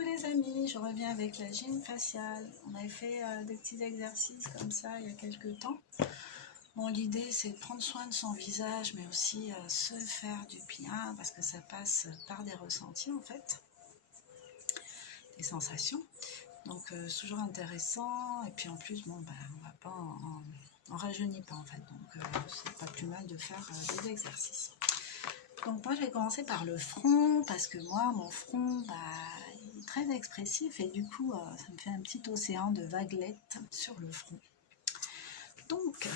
Coucou les amis, je reviens avec la gym faciale. On avait fait des petits exercices comme ça il y a quelques temps. Bon, l'idée c'est de prendre soin de son visage, mais aussi se faire du bien, parce que ça passe par des ressentis en fait, des sensations. Donc c'est toujours intéressant, et puis en plus, bon, ben, on va pas on rajeunit pas en fait, donc c'est pas plus mal de faire des exercices. Donc moi je vais commencer par le front, parce que moi mon front, il est très expressif, et du coup ça me fait un petit océan de vaguelettes sur le front. Donc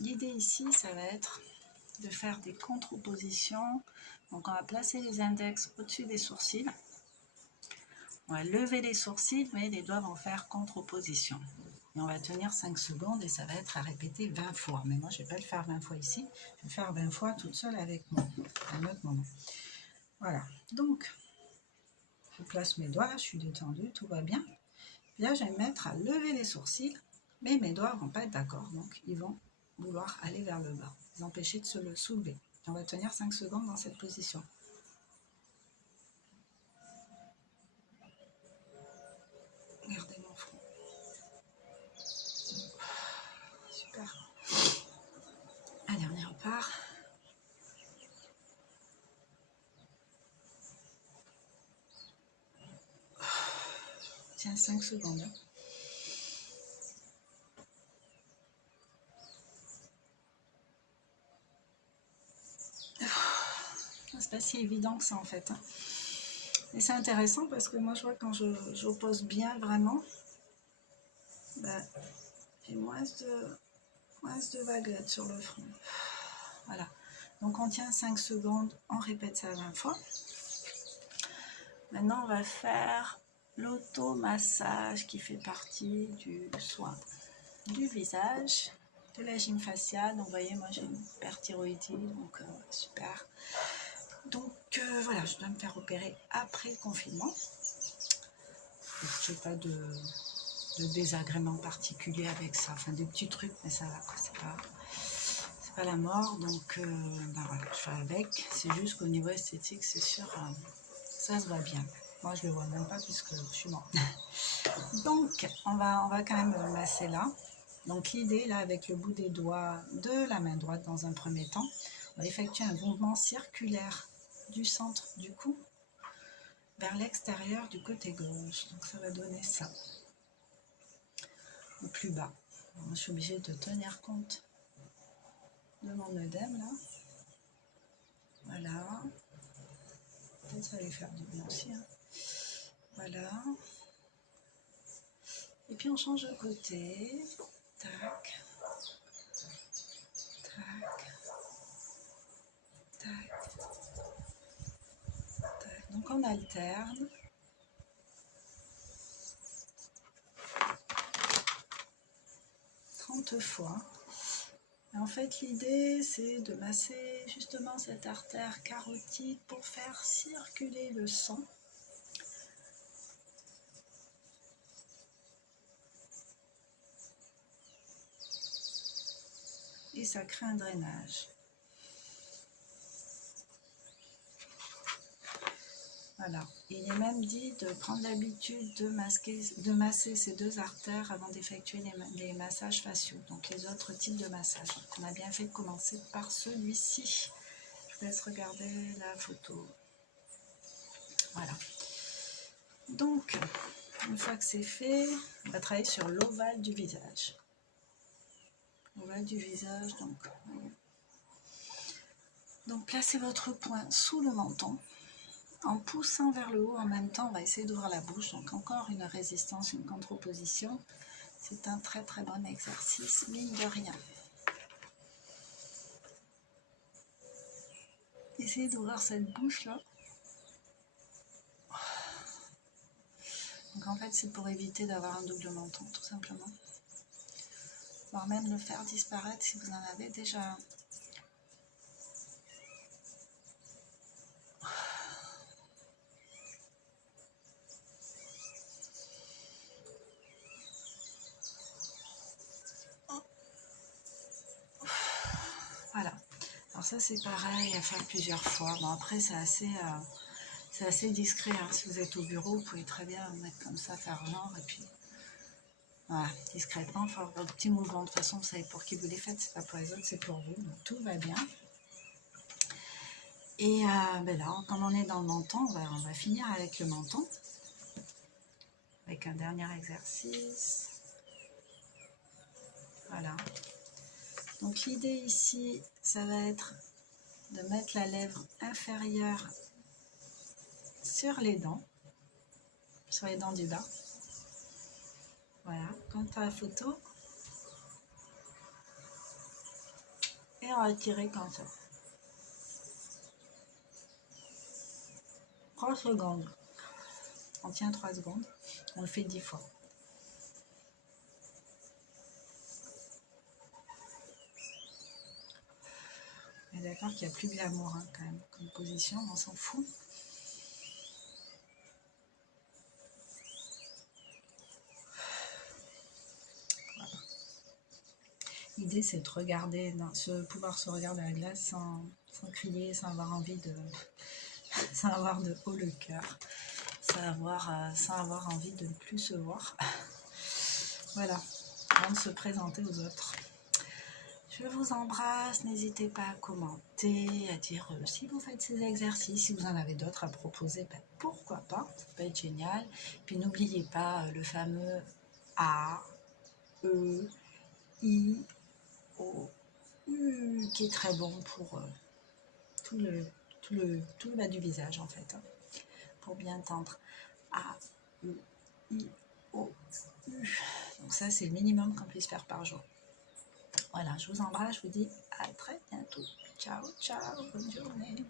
l'idée ici ça va être de faire des contre-positions. Donc on va placer les index au-dessus des sourcils, on va lever les sourcils, mais les doigts vont faire contre-position. Et on va tenir 5 secondes, et ça va être à répéter 20 fois. Mais moi, je ne vais pas le faire 20 fois ici. Je vais le faire 20 fois toute seule avec moi, à un autre moment. Voilà. Donc, je place mes doigts, je suis détendue, tout va bien. Puis là, je vais me mettre à lever les sourcils, mais mes doigts ne vont pas être d'accord. Donc, ils vont vouloir aller vers le bas, les empêcher de se le soulever. Et on va tenir 5 secondes dans cette position. Regardez mon front. Super. Allez, on y repart. Tiens, 5 secondes. C'est pas si évident que ça en fait. Et c'est intéressant parce que moi je vois quand j'oppose bien vraiment, j'ai moins de vaguelettes sur le front. Voilà. Donc on tient 5 secondes, on répète ça 20 fois. Maintenant on va faire l'automassage qui fait partie du soin du visage, de la gym faciale. Donc vous voyez, moi j'ai une hyperthyroïdie, donc super. Donc voilà, je dois me faire opérer après le confinement. Je n'ai pas de désagrément particulier avec ça, enfin des petits trucs, mais ça va, c'est pas la mort. Donc voilà, je fais avec. C'est juste qu'au niveau esthétique, c'est sûr, ça se voit bien. Moi je le vois même pas puisque je suis morte. Donc on va quand même masser là. Donc l'idée là, avec le bout des doigts de la main droite dans un premier temps, on va effectuer un mouvement circulaire du centre du cou vers l'extérieur du côté gauche. Donc ça va donner ça. Au plus bas. Alors, je suis obligée de tenir compte de mon œdème là. Voilà. Peut-être ça va lui faire du bien aussi. Hein. Voilà. Et puis on change de côté. Tac. Tac. Tac. Tac. Donc on alterne. Fois. Et en fait, l'idée, c'est de masser justement cette artère carotide pour faire circuler le sang. Et ça crée un drainage. Voilà. Il est même dit de prendre l'habitude de masser ces deux artères avant d'effectuer les massages faciaux, donc les autres types de massages. On a bien fait de commencer par celui-ci. Je vous laisse regarder la photo. Voilà. Donc, une fois que c'est fait, on va travailler sur l'ovale du visage. L'ovale du visage, donc placez votre poing sous le menton. En poussant vers le haut, en même temps, on va essayer d'ouvrir la bouche. Donc encore une résistance, une contre-position. C'est un très très bon exercice, mine de rien. Essayez d'ouvrir cette bouche-là. Donc en fait, c'est pour éviter d'avoir un double menton, tout simplement. Voire même le faire disparaître si vous en avez déjà un. Voilà. Alors ça c'est pareil, à faire plusieurs fois. Bon après c'est assez C'est assez discret, hein. Si vous êtes au bureau, vous pouvez très bien mettre comme ça, faire genre, et puis voilà, discrètement, faire vos petits mouvements. De toute façon, vous savez pour qui vous les faites, c'est pas pour les autres, c'est pour vous, donc tout va bien. Et ben là, comme on est dans le menton, on va finir avec le menton, avec un dernier exercice. Voilà. Donc l'idée ici, ça va être de mettre la lèvre inférieure sur les dents du bas. Voilà, comme par la photo. Et on va tirer comme ça. 3 secondes. On tient 3 secondes. On le fait 10 fois. On est d'accord qu'il n'y a plus glamour hein, quand même comme position, on s'en fout. Voilà. L'idée c'est de regarder, pouvoir se regarder à la glace sans crier, sans avoir envie de... sans avoir de haut le cœur, sans avoir envie de ne plus se voir. Voilà, avant de se présenter aux autres. Je vous embrasse, n'hésitez pas à commenter, à dire si vous faites ces exercices, si vous en avez d'autres à proposer, ben, pourquoi pas, ça peut être génial. Puis n'oubliez pas le fameux A, E, I, O, U, qui est très bon pour tout le bas du visage en fait, hein, pour bien entendre. A, E, I, O, U. Donc ça c'est le minimum qu'on puisse faire par jour. Voilà, je vous embrasse, je vous dis à très bientôt. Ciao, ciao, bonne journée.